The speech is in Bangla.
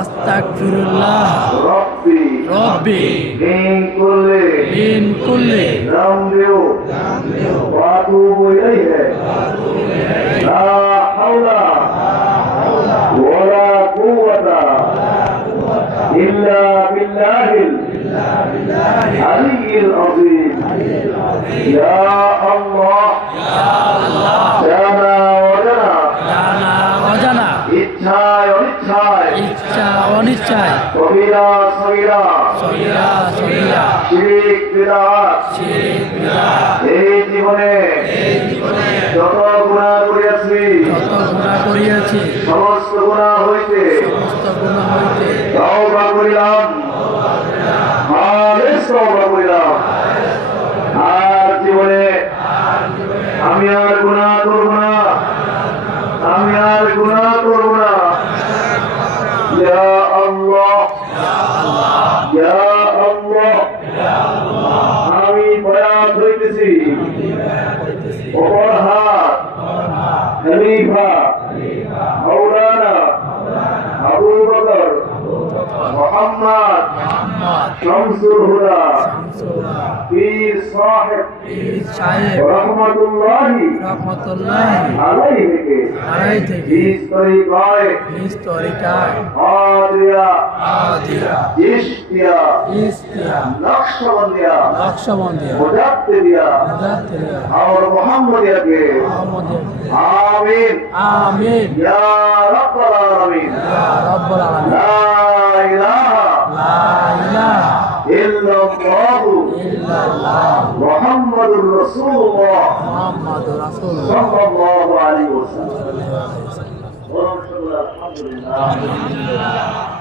আস্তাগফিরুল্লাহ। রব্বি রব্বি। মিন কুল্লি মিন কুল্লি। যামবিউ যামবিউ ওয়া আতুবু ইলাইহি। লা হাওলা ওয়ালা কুওয়াতা ইল্লা বিল্লাহিল আলিয়্যিল আযীম। ইয়া আল্লাহ। ইচ্ছা অনিচ্ছায়। কবিরা সবিরা সহিরা সহিরা শিরিক বিরাট। শিরিক বিদাত এই জীবনে যত গুণা করিয়াছি যত গুণা করিয়াছি সমস্ত গুণা হইতে সমস্ত গুণা হইতে তওবা করিলাম। খালিস তওবা করিলাম। আর জীবনে আমি আর গুণা ইয়া আল্লাহ ইয়া আল্লাহ আমি প্রয়াস হইতেছি। ওপর হাত খলিফা মাওলানা আবু শামসুল হুদা পীর সাহেব। রহমাতুল্লাহি। রহমাতুল্লাহি। আলাইহি থেকে। আলাইহি থেকে। বিশ তরিকায়। বিশ তরিকায়। আদিয়া আদিয়া ইশতিয়া ইশতিয়া নকশবন্দিয়া। নকশবন্দিয়া। মুজাদ্দিদিয়া। মুজাদ্দিদিয়া। আর মুহাম্মদিয়াকে। মুহাম্মদিয়াকে। আমিন। আমিন। ইয়া রাব্বাল আলামিন। মোহাম্মদুর রাসূলুল্লাহ। মোহাম্মদুর রাসূলুল্লাহ। সাল্লাল্লাহু আলাইহি ওয়াসাল্লাম। আলহামদুলিল্লাহ।